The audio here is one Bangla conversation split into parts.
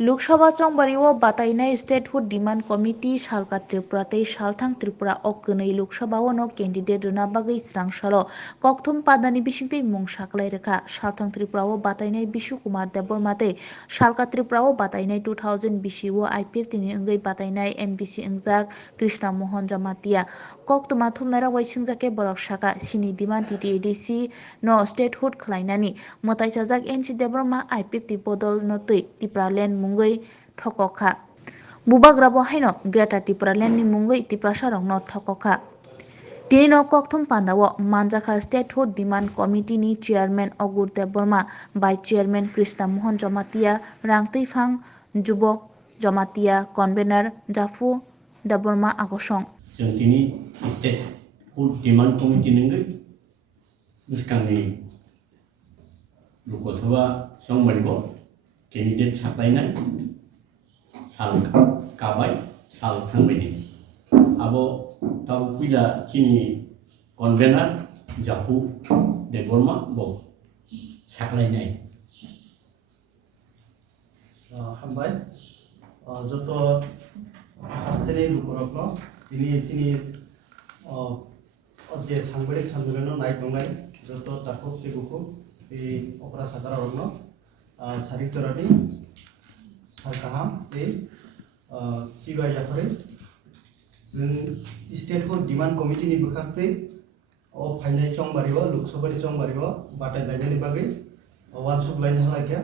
लोकसभा चंबारिओ बातायनाय स्टेटहुड डिमांड कमिटी सालका त्रिपुरा तै सालथां त्रिपुरा अक्कनै लोकसभाओ नो कैंडिडेट रुना बागै स्रांसालो कक्थुम पादानि बिसिंतै मुं साकलाय रेखा सालथां त्रिपुराओ बातायनाय बिशु कुमार देबबर्मा तै सालका त्रिपुराओ बातायनाय 2000 बिसिओ आईपीएफ तिनि अंगै बातायनाय एमडीसी अंगजाक कृष्णा मोहन जमातिया कक्तुमा थुमनारा वाइसिंजाके बरक साका सिनि डिमांड टीटीएडीसी नो स्टेटहुड खलायनानि मतायसाजाक एनसी देबबर्मा आईपीएफ ति बदल नो तै तिप्रालेन मुंगै थकखा बुबाग्राबो हायनो ग्रेटा तिप्रालेन नि मुंगै तिप्रासारं न थकखा तिनि न कक्थुम पान्दाओ मानजाखा स्टेटहुड डिमांड कमिटी नि chairman Agur Debbarma vice chairman Krishna Mohan Jamatia रांतैफां जुबक जमातिया कन्वेनर जाफु देबबर्मा आगसं जों दिनै स्टेटहुड डिमांड कमिटी नंगै बुसखांनि लोकसभा संबारिबो कैंडिडेट साप्लायनाय साल काबाय साल थांबायनि आबो ताव पुजा चिनि कन्वेनर जाफु देबबर्मा बो साप्लायनाय हामबाय जत आस्टेनि लुकरकनो दिनै चिनि जे सांबारिक सानदुरनो नायदंनाय जत ताखौ तेगुखौ बे अपरा सादारनो सारिक जरानि सारकाहाम ए सिबा याफरे जों स्टेटहुड डिमांड कमिटी नि बखाखते ओ फाइनाय चंबारिबो लोकसभानि चंबारिबो बाटाय लायनायनि बागै वानसुक लाइन हालाग्या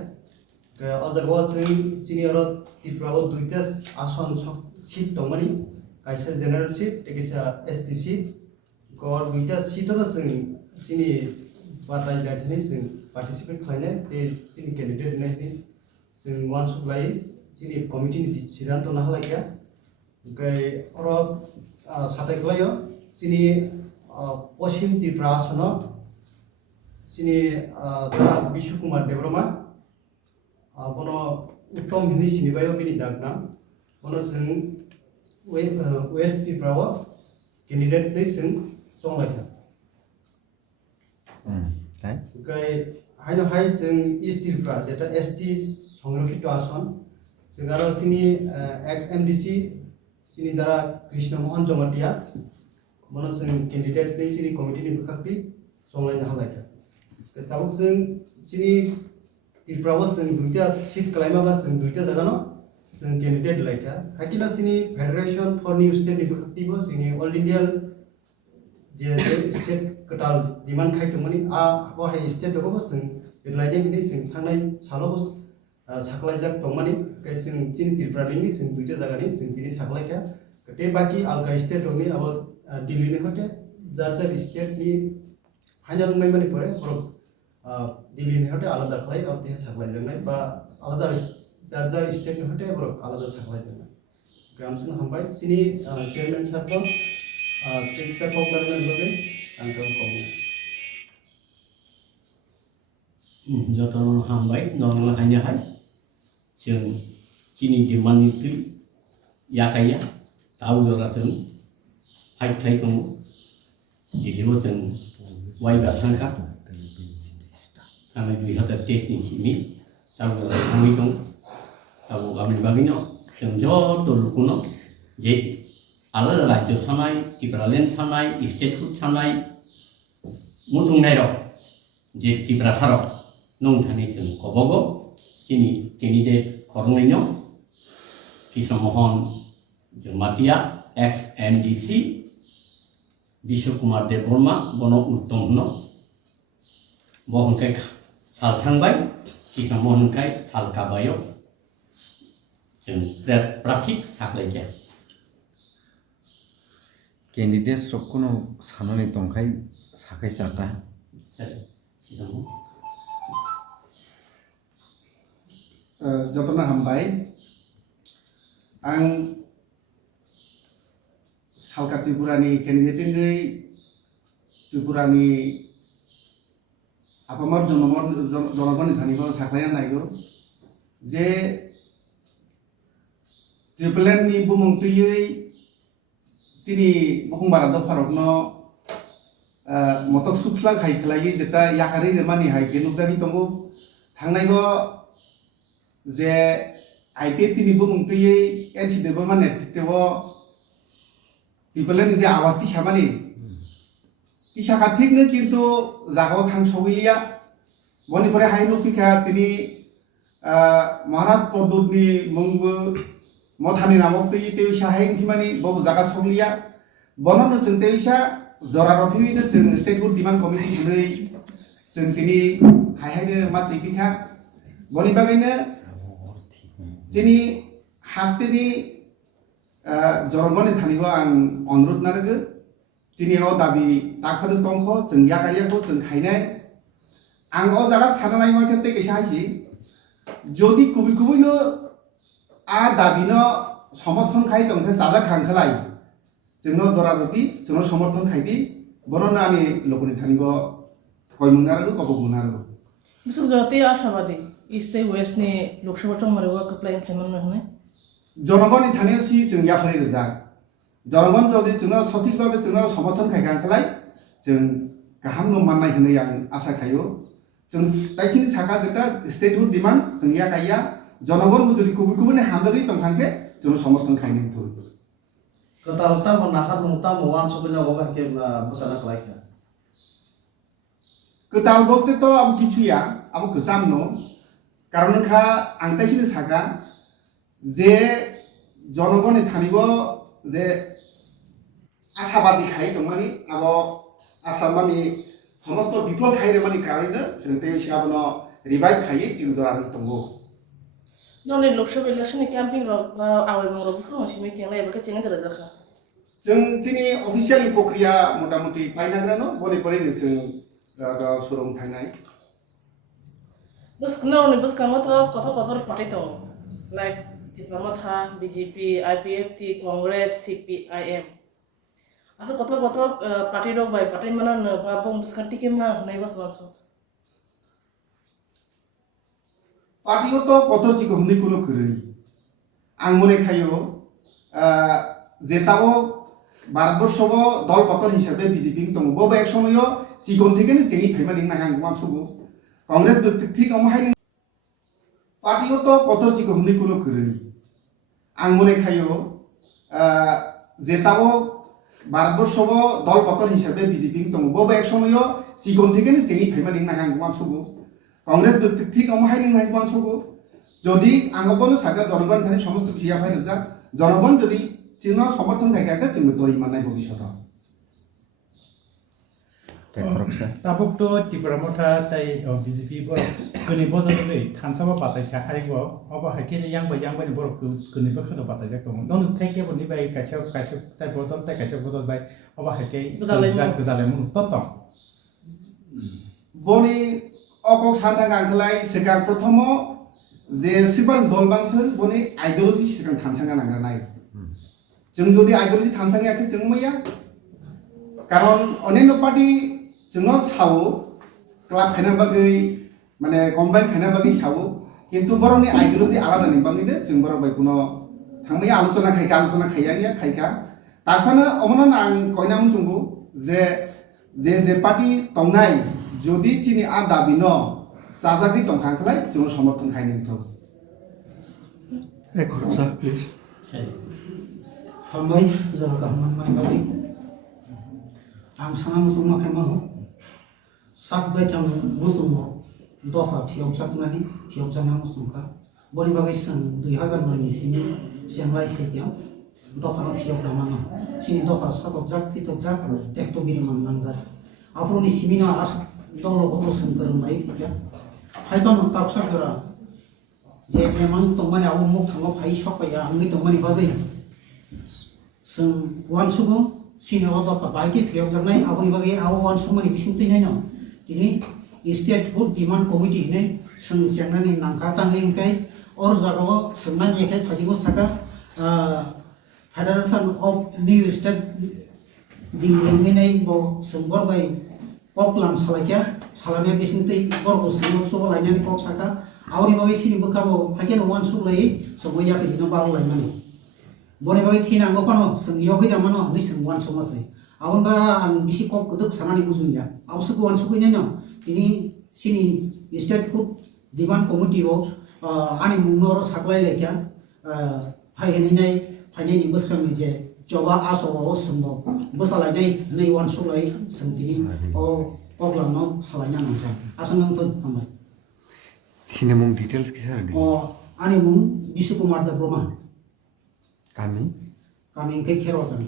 अजागवा जों सिनियर त्रिपुराव दुइटा आसन सीट दंमानि कायसा जनरल सीट तेगिसा एसटी सीट गौर दुइटा सीटनो जों सिनि बाटाय लायनायनि जों पार्टिसिपेट खालायनाय ते सिनि कैंडिडेट नायनि जों वानसुक लाय सिनि कमिटी नि सिद्धांत नाहालाग्या गय और साथायखलायो सिनि पश्चिम त्रिपुरा आसन सिनि बिशु कुमार देबबर्मा बनो उत्तम हिंदी सिनिबायो बिनि दागना बनो जों वेस्ट त्रिपुराव कैंडिडेट नै जों संलायथा गय हायनो हाय जों ईस्ट त्रिपुरा जेटा एसटी संरक्षित आसन जों आरो सिनि एक्स एमडीसी सिनि दारा कृष्ण मोहन जमातिया बनो जों कैंडिडेट नै सिनि कमिटी नि बखाखति संलायनो हालायथा ताबुक जों सिनि त्रिपुराव जों दुइटा सीट कलायमाबा जों दुइटा जागानो जों कैंडिडेट लायका हाकिना सिनि फेडरेशन फॉर न्यू स्टेट नि बखाखतिबो जोंनि ऑल इंडिया जे स्टेट कटाल डिमांड खायथमनि आ बहाय स्टेट दगबो जों लायनाय हिनि जों थांनाय सालावबो साखलायजाक दंमानि जों चिनि त्रिपुरानि जों दुइटा जागानि जों दिनै साखलायका गते बाकी आलगा स्टेट दंनि अब दिल्ली नि हटे जार स्टेट नि फाइनल माइमानि परे दिल्ली नि हटे आलादा खालाय अब ते साखलायजानाय बा आलादा जार स्टेट नि हटे आलादा साखलायजानाय गामसन हामबाय चिनि चेयरमैन साहब टेक्सा कॉपरमेंट लगे आंखौ कमो जतन हामबाय नरल हायनो हाय जों चिनि डिमांडनि याकाया ताव जरा जों फाइट खाय दङ दिलिबो जों वाइबा सांखा थांनाय 2023 नि सिनि ताव जरा थांनाय दं ताव गामिनि बागैनो जों जत लुकुनो जे आलादा राज्य सानाय त्रिपुरालेण्ड सानाय स्टेटहुड सानाय मुसुंनायराव जे त्रिपुरा साराव नंथानि जों कबगो चिनि कैंडिडेट खरंनायनो कृष्ण मोहन जमातिया एक्स एमडीसी बिशु कुमार देबबर्मा बनो उत्तम न बहनखाय साल थांबाय कृष्ण मोहनखाय साल काबायो जों प्रार्थी साखलायगया कैंडिडेट सबकुनो साननानै दंखाय साखाय जाता जतना हामबाय आं सालका त्रिपुरानि कैंडिडेट त्रिपुरानि आपामार जनगणनि थानिखौ साख्लायना नायगौ जे त्रिपुरानि बुमुंतुयै सिनि बुहुमबारा दफारकनो मटक सुखलां हायखलायै जेता याकारि मानि हायखे नुजानि दंगो थांनायगो जे IPF tini bo mungtui NCD bo man netritewo tipelan je awat ti samani ti saka thik ne kintu jagao thang sogilia boni pore hainu pika tini Maharaj Pradut mungbu mothani namok tui teisa haing himani bo jaga sogilia bono jeng teisa jora rofi ne jeng state board demand committee nei jeng tini haihane ma pika boni bagaine Sini hasteni jorongoni thanigo ang onrut narge sini o dabi takpan tongko jeng yakariya ko jeng khainai ang o jaga sananai ma khete kaisa haisi jodi kubi kubi no a dabi no সমর্থন খাই tongkhe jaja khangkhlai jengno jora roti jengno সমর্থন খাইdi bono nani lokoni thanigo koimunarago kobogmunarago Besok jati asyabadi East West ni Lok Sabha chong marewa keplain khaiman mahne জনগণ স্থানীয় সি जों याफारि रोजाक জনগণ যদি जोंनाव सঠিকভাবে जोंनाव समर्थन खायगांखलाय जों गाहाम न माननाय होनो आं आसा खायो जों दाइखिनि साखा जेता स्टेटहुड डिमान्ड जों या गाया জনগণ যদি কুবি কুবিनि हान्दोरि तंखांखे जों समर्थन खायनो थु Ketalta menahar mengta mewan sukunya wabah ke besana kelaika. কেতাল বলতে তো আমি কিছুয়া আমি গোজাম ন কারণ খা আং দাইখিনি সাখা যে জনগণ থানিব যে আশাবাদী খাই দমানি আব আশা মানি সমস্ত বিফল খাইরে মানি কারণে जों তে সিয়াবন রিভাইভ খাইয়ে जों জরানি দंगो Noni Lok Sabha election ni camping rok awai bang rok khong simi cheng lai baka cheng dara zakha जों जोंनि अफिसियेल प्रक्रिया मोटामोटी पाइनाग्रानो बने परेनो जों सुरं थांनाय Bus kenal ni bus kamu tu kotor parti tu like Diploma tha BJP IPF ti Congress CPIM asa kotor parti rok bai parti mana na ba bong bus kan tike ma nai bas banso पार्टियो तो कतर चिको हुनै कुनो गरै आं मने खायो जेताबो भारतबर्षबो दल कतर हिसाबै बिजेपि दङ बबे एक समयो सिगन थेकेनो जेनि फाइमानि नाहां मानसुबो कांग्रेस ठीक अमहाय पार्टियो तो कतर चिको हुनै कुनो गरै आं मने खायो जेताबो भारतबर्षबो दल कतर हिसाबै बिजेपि दङ बबे एक समयो सिगन थेकेनो जेनि फाइमानि नाहां मानसुबो कांग्रेस ठीक अमहाय नाय मानसुबो যদি आंगबनो सागा जनगण थानि समस्त खिया फाइ रजा जनगण যদি চিনা সমর্থন খাইকাকে जों तरि माननाय भबिष्यत Tabuk tu Tripura Motha tai BJP bor kuni bodol le thansaba batai kha haribo oba hakene yang ba bor kuni ba khano batai jak tong don theke boni bai kaisa tai bodol tai kaisa bodol bai oba hake gudale mun toto বনি অকক সান্তাং আংখলাই সেকাং প্রথম যে সিবাং দলবাংথ বনি আইডিওলজি সিকাং থানসাঙ্গা নাংরানাय जों যদি আইডিওলজি থানসাঙ্গাयाखै जों मैया কারণ অন্যান্য পার্টি जोंनो सावो क्लाब फाइना बागै माने कम्बाइन फाइना बागै सावो किन्तु बरनि आइडियोलजी आलादा नि बांगिदे जों बर बाय कुनो थांमै आलोचना खाइया खाइका ताखाना अमन आं कयना मुचुंगु जे पार्टी तंनाय যদি চিনি आ दाबि न जाजागै दंखांखलाय जों समर्थन खायनो थौ एक खरसा प्लीज हामबाय जरा गाहाम मानबाय आं साना मुसुमा खायमानो सातबाय थाम मुसुमा दफा फियाव साकनानि फियाव जाना मुसुमका बनि बागै जों 2009 नि सिनि सेंलाय खाययाव दफा फियाव दामानो सिनि दफा सातक जाक पितक जाक टेक्टो बिरमान नांजा आफ्रोनि सिमिना आस दलो गतो संकरनाय फिया फाइबानो तावसागरा जे एमां तंमानि आव मुख थांगो फाइ सपाया आंनि तंमानि बागै जों वानसुबो सिनेमा दफा बाइके फियाव जानाय आबनि बागै आव वानसुमानि बिसिंतै नायनो दिनै स्टेट फुड डिमान्ड कमिटि ने जों जेंनानि नांखा तांगैखाय और जागाव सोंनानि एखाय फाजिगो साका फेडारेशन अफ न्यू स्टेट दिंगिनाय बो सोंबरबाय ककलाम सालायखा सालामया बिसिंतै बरगो सिङाव सुबा लायनानै कक साका आवनि बागै सिनि बोखाबो फाकेन वानसुलाय समया बिदिनो बालायमानि बने बागै थिनांगो पानो जों योगै दामानो नै जों वानसुमासै आवन बारा आं बिसि कक गदक सानानि बुजुनिया आवसो वानसुकैनाय न दिनै सिनि state food demand committee row ani munoro saklai lekya phaiheninai phainai buskhami je joba aso o sumbo busalai nei nei wan sulai sangtini o oklamno salanya nangka asanang ton amai Sinemong details kisah ada. ani mung Bisukumar Brahma Kami kami ke khero kami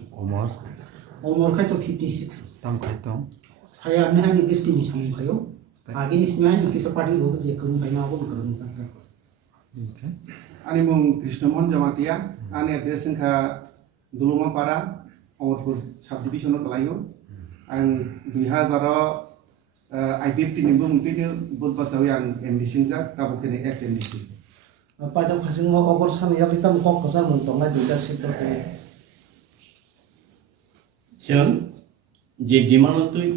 umur khai to 56 tam khai tong. saya nehani destiny samung khayo agi ni smyan ki sapati rog je kum paina ko karam sa Okay. Ani mung Krishnamon Jamatia, ani address ka Duluma Para, Amarpur subdivision kalayo, ang 2000 IPFT nimbo mungkin buat pasal yang MDC jak, tapi kini ex MDC. pada khasing mo over san ya kita mo ko sa mon tong na duta sector ke जों जे डिमान्ड तुई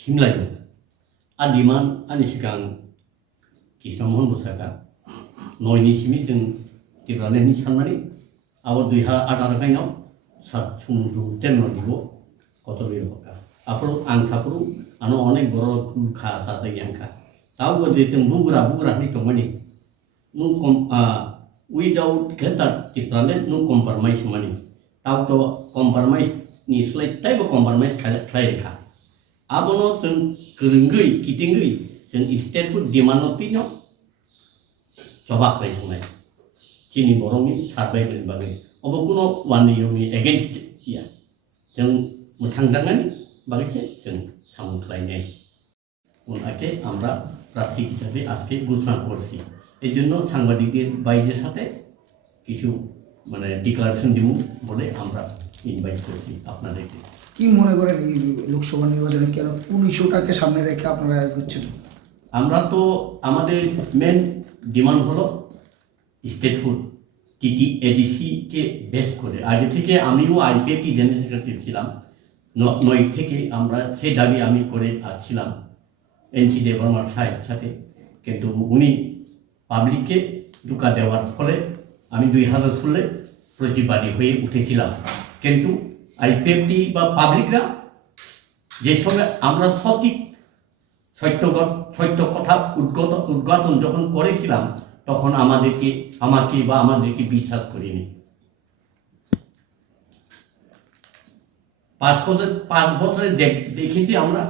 हिमलायो आ डिमान्ड आनि सिगां कृष्ण मोहन बसाका नयनि सिमि जों टिप्रालेन्डनि साननानै आबो 2018 गाइनाव सात समुद्र तेन्न दिगो कतबि रका आपरो आंखाफोरु आनो अनेक बर खा साथै यांखा ताव गदे जों बुगुरा नि तमनि नु कम without kata टिप्रालेन्ड नु कम्प्रोमाइज मनि ताव तो कम्प्रोमाइज नि स्लाइड टाइप कम्प्रोमाइज खालायखा आबोनो जों गोरोंगै किटिंगै जों स्टेटफोर डिमान्ड पिनो जबा खालायनाय चिनि बरंनि सार्भाइभेल बागै अब कुनो वान इयरनि एगेन्स्ट या जों मोथांदांनानै बागैसे जों सामन खालायनाय उनाके আমরা প্রার্থী হিসেবে আজকে ঘোষণা করছি এই জন্য সাংবাদিকদের বাইরের সাথে কিছু মানে ডিক্লারেশন দিব বলে আমরা ইনভাইট করছি আপনাদেরকে কি মনে করেন এই লোকসভা নির্বাচনে কেন 1900টাকে সামনে রেখে আপনারা এগোচ্ছেন আমরা তো আমাদের মেন ডিমান্ড হলো স্টেটহুড টিটি এডিসি কে বেস্ট করে আগে থেকে আমিও আইপিএফটি জেনারেল সেক্রেটারি ছিলাম 9 থেকে আমরা সেই দাবি আমি করে আসছিলাম এনসি দেববর্মার সাথে কিন্তু উনি পাবলিককে ঢুকা দেওয়ার ফলে আমি 2016 প্রতিবাদী হয়ে উঠেছিলাম কিন্তু আইপিএফটি বা পাবলিকরা যে সময় আমরা সঠিক সত্য কথা উদ্ঘাটন যখন করেছিলাম তখন আমাদেরকে বিশ্বাস করিনি 5 বছরে দেখেছি আমরা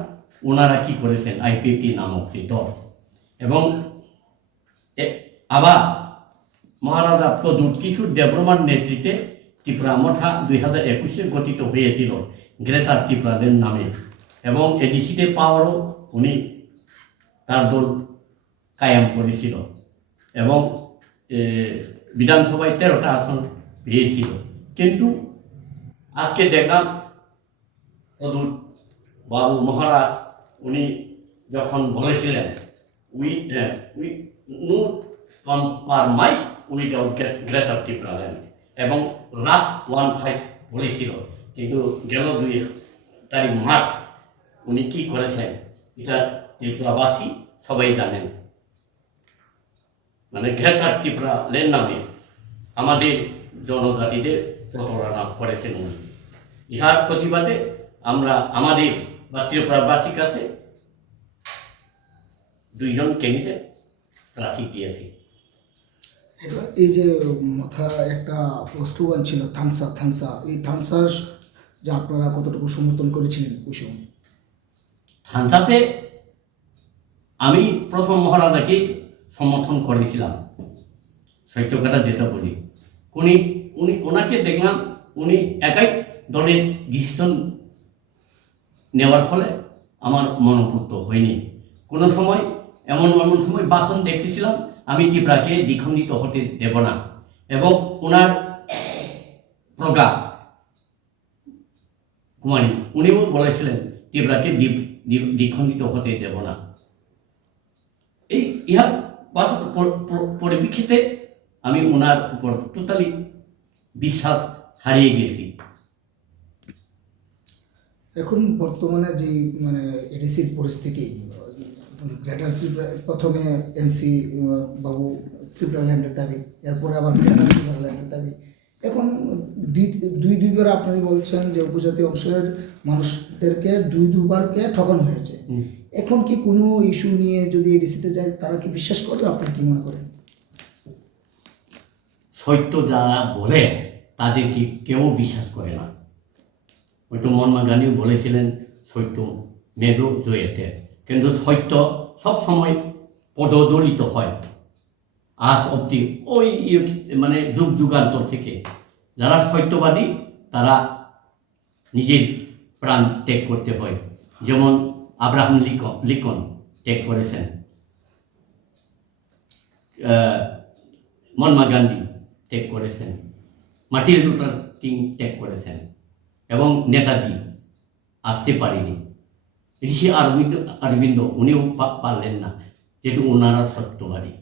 ওনারা কি করেছেন আইপিএফটি নামক দল এবং আবার মহারাজা প্রদ্যুৎ কিশোর দেববর্মার নেতৃত্বে ত্রিপুরা মঠা 2021-এ গঠিত হয়েছিল গ্রেটার ত্রিপুরাল্যান্ড নামে এবং এডিসিতে পাওয়ারও উনি তার দল কায়েম করেছিল এবং বিধানসভায় 13টা আসন পেয়েছিল কিন্তু আজকে দেখলাম প্রদ্যুৎ বাবু মহারাজ উনি যখন বলেছিলেন we know compromise without greater Tripuraland এবং লাস্ট 15 বলেছিল কিন্তু গেল 2 তারিখ মার্চ উনি কি করেছেন এটা ত্রিপুরাবাসী সবাই জানেন মানে গ্রেটার ত্রিপুরাল্যান্ড নামে আমাদের জনজাতিদের প্রতারণা করেছেন উনি ইহার প্রতিবাদে আমরা আমাদের বা ত্রিপুরাবাসীর কাছে 2 জন ক্যান্ডিডেট প্রার্থী দিয়েছি এই যে মাথা একটা স্লোগান ছিল থানসা এই থানসার যে আপনারা কতটুকু সমর্থন করেছিলেন ওই সময় থানসাতে আমি প্রথম মহারাজাকে সমর্থন করেছিলাম সত্য কথা যেটা বলি উনি ওনাকে দেখলাম উনি একাই দলের ডিসিশন নেওয়ার ফলে আমার মনোপুত হয়নি কোনো সময় এমন সময় বাসন দেখেছিলাম আমি ত্রিপুরাকে দ্বিখণ্ডিত হতে দেব না এবং ওনার প্রজ্ঞা কুমারী উনিও বলেছিলেন ত্রিপুরাকে দ্বিখণ্ডিত হতে দেব না এই ইহার পরিপ্রেক্ষিতে আমি ওনার উপর টোটালি বিশ্বাস হারিয়ে গেছি এখন বর্তমানে যে মানে এডিসির পরিস্থিতি গ্রেটার ত্রিপুরা প্রথমে এনসি বাবু ত্রিপুরাল্যান্ডের দাবি এরপরে আবার গ্রেটার ত্রিপুরাল্যান্ডের দাবি এখন দুইবার আপনারা বলছেন যে উপজাতি অংশের মানুষদেরকে দুবারকে ঠকানো হয়েছে এখন কি কোনো ইস্যু নিয়ে যদি এডিসিতে যায় তারা কি বিশ্বাস করবে, আপনার কি মনে করেন? সত্য যারা বলে তাদেরকে কেউ বিশ্বাস করে না। হয়তো মহাত্মা গান্ধীও বলেছিলেন সত্য মেব জয়েতে, কিন্তু সত্য সবসময় পদদলিত হয়। আজ অব্দি ওই মানে যুগ যুগান্তর থেকে যারা সত্যবাদী তারা নিজের প্রাণ ত্যাগ করতে হয়। যেমন আব্রাহাম লিঙ্কন ত্যাগ করেছেন, মহাত্মা গান্ধী ত্যাগ করেছেন, মার্টিন লুথার কিং ত্যাগ করেছেন, এবং নেতাজি আসতে পারেনি। ঋষি অরবিন্দ উনিও পারলেন না, যেহেতু ওনারা সত্যবাদী।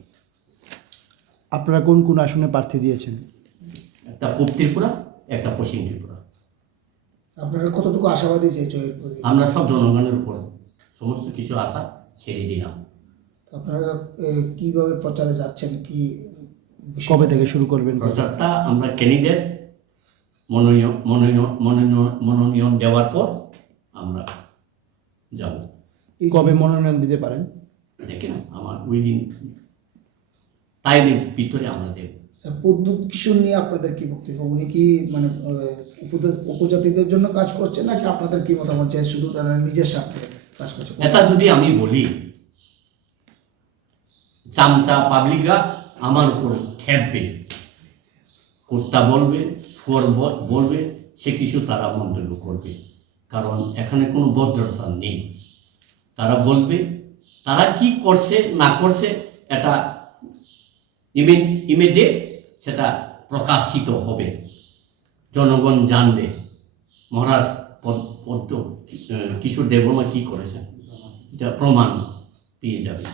আপনারা কোন কোন আসনে প্রার্থী দিয়েছেন? একটা পূর্ব ত্রিপুরা, একটা পশ্চিম ত্রিপুরা। আপনারা কতটুকু আশাবাদী যে জয়ের প্রতি? আমরা সব জনগণের উপর সমস্ত কিছু আশা ছেড়ে দিলাম। আপনারা কিভাবে প্রচারে যাচ্ছেন, কি কবে থেকে শুরু করবেন? প্রচারটা আমরা ক্যান্ডিডেট মনোনয়ন দেওয়ার পর আমরা যাব। কবে মনোনয়ন দিতে পারেন? দেখি না, আমার উইদিন টাইমের ভিতরে আমরা দেব। প্রদ্যুৎ কিশোর নিয়ে আপনাদের কি বক্তব্য? উনি কি মানে উপজাতিদের জন্য কাজ করছেন, নাকি আপনাদের কি মতামত যে শুধু তারা নিজের স্বার্থে কাজ করছে? এটা যদি আমি বলি, চামচা পাবলিকরা আমার উপর খেপবে, কুত্তা বলবে, শুয়োর বলবে, সে কিছু তারা মন্তব্য করবে, কারণ এখানে কোনো ভদ্রতা নেই। তারা বলবে, তারা কি করছে না করছে এটা ইমিডিয়েট সেটা প্রকাশিত হবে, জনগণ জানবে মহারাজ কিশোর দেববর্মা কি করেছেন, এটা প্রমাণ পেয়ে যাবে।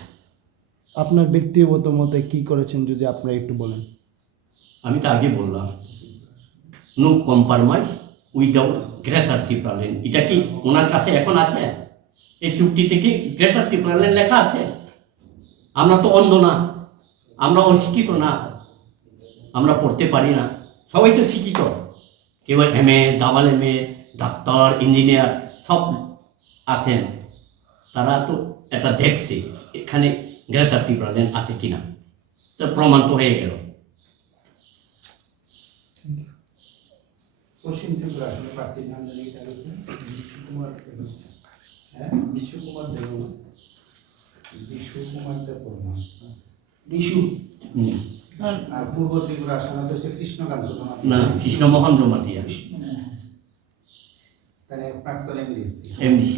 আপনার ব্যক্তিগত মতে কি করেছেন যদি আপনারা একটু বলেন? আমি তো আগে বললাম, no compromise without greater Tripuraland. এটা কি ওনার কাছে এখন আছে? এই চুক্তিতে কি গ্রেটার ত্রিপুরাল্যান্ড লেখা আছে? আমরা তো অন্ধ না, আমরা অশিক্ষিত না, আমরা পড়তে পারি না, সবাই তো শিক্ষিত। কেউ MA, double MA, doctor, engineer সব আছেন, তারা তো এটা দেখছে এখানে গ্রেটার ত্রিপুরাল্যান্ড আছে কিনা, তো প্রমাণ তো হয়ে গেল। পশ্চিম ত্রিপুরা আসলে প্রার্থীর নাম জানিয়ে গেছে বিশ্বকুমার দেববর্মা। বিশ্বকুমার দেববর্মা, বিশু। আর পূর্ব ত্রিপুরা আসনে হচ্ছে কৃষ্ণকান্ত জমাতিয়া। না, কৃষ্ণমোহন জমাতিয়া, তাহলে প্রাক্তন MDC। MDC।